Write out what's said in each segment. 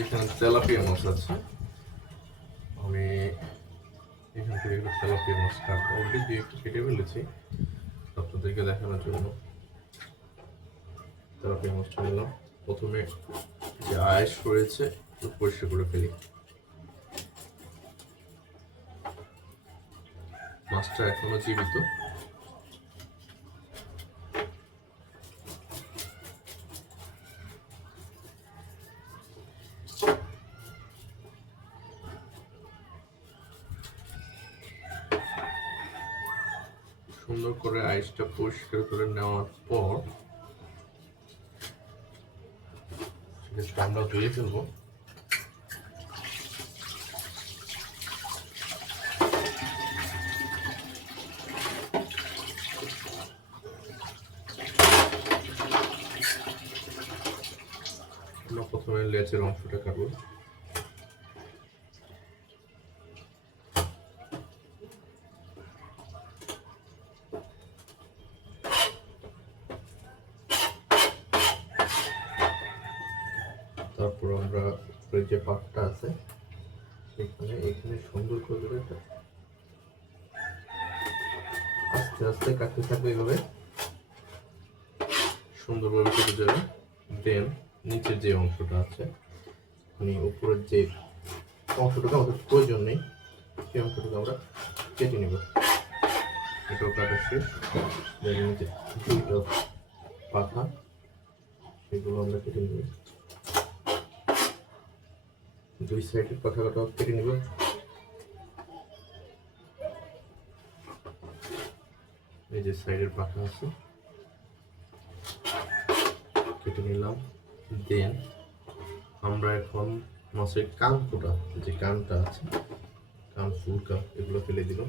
এখানে তেলাপিয়া মাছ আছে, আমি এখান থেকে একটু তেলাপিয়া মাছ কাটবো। অলরেডি একটু কেটে ফেলেছি আপনাদেরকে দেখানোর জন্য। তেলাপিয়া মাছটা নিলাম, প্রথমে যে আয়েশ রয়েছে পরিষ্কার করে ফেলি। মাছটা এখনো জীবিত। সুন্দর করে আইসটা পরিষ্কার করে নেওয়ার পর আমরা ধুয়ে ফেলবো। আমরা প্রথমে লেজের অংশটা কাটবো। তারপর আমরা যে পাটটা আছে এখানে সুন্দর করে আস্তে আস্তে কাটতে থাকবে, এইভাবে সুন্দরভাবে কেটে যাবে। দেন নিচের যে অংশটা আছে, মানে উপরের যে অংশটুকু আমাদের প্রয়োজন নেই, সেই অংশটুকু আমরা কেটে নেব। এটাও কাটা শেষ। নিচে দুইটা পাখা, সেগুলো আমরা কেটে নেব। দুই সাইডের পাখাটা কেটে নেব। এই যে সাইডের পাখা আছে কেটে নিলাম। দেন আমরা এখন মাছের কানটা, যে কানটা আছে, কান ফুলকা, এগুলো ফেলে দিলাম।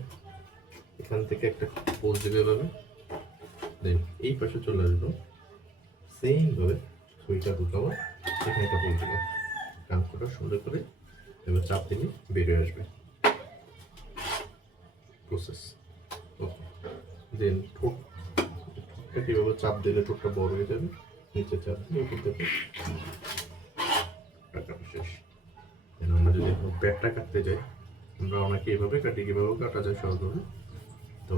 এখান থেকে একটা পোজ দেবে এভাবে। দেন এই পাশে চলে আসবো, সেম ভাবে ছুরিটা ঢুকাবো, এখানে একটা পোজ দেবো। কানটা সুন্দর করে এবার চাপ দিলে বেরিয়ে আসবে। প্রসেস। ওকে। দেন ঠোঁটটা কীভাবে চাপ দিলে ঠোঁটটা বড় হয়ে যাবে, নিচে চাপ দিয়ে উপর থেকে কাটা শেষ। আমরা যদি এখন পেটটা কাটতে যাই, আমরা অনেকে এইভাবে কাটি, কীভাবে কাটা যায় সহজভাবে। তো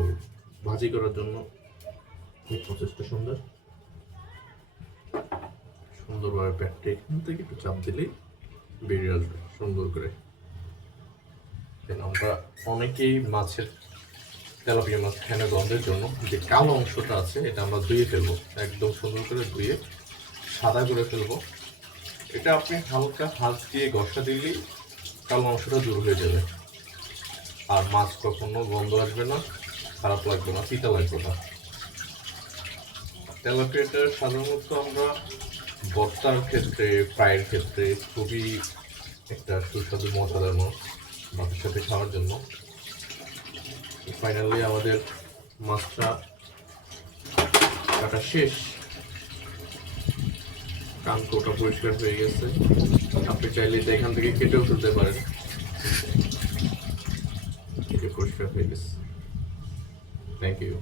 ভাজি করার জন্য এই প্রসেসটা সুন্দরভাবে পেটটা এখান থেকে একটু চাপ দিলেই বেরিয়ে আসবে সুন্দর করে। আমরা অনেকেই মাছের তেলাপিয়া মাছ খায় না গন্ধের জন্য। যে কালো অংশটা আছে এটা আমরা ধুয়ে ফেলবো, একদম সুন্দর করে ধুয়ে সাদা করে ফেলবো। এটা আপনি হালকা হাত দিয়ে ঘষা দিলেই কালো অংশটা দূর হয়ে যাবে। আর মাছ কখনো গন্ধ আসবে না, খারাপ লাগবে না, তিতা লাগবে না। তেলাপিয়াটা সাধারণত আমরা ভর্তার ক্ষেত্রে, ফ্রাইয়ের ক্ষেত্রে খুবই একটা সুস্বাদু মজাদার মাছ ভাতের সাথে খাওয়ার জন্য। ফাইনালি আমাদের মাছটা কাটা শেষ। কানকোটা পরিষ্কার হয়ে গেছে। আপনি চাইলে এটা এখান থেকে কেটেও ফেলতে পারেন। পরিষ্কার হয়ে গেছে। Thank you.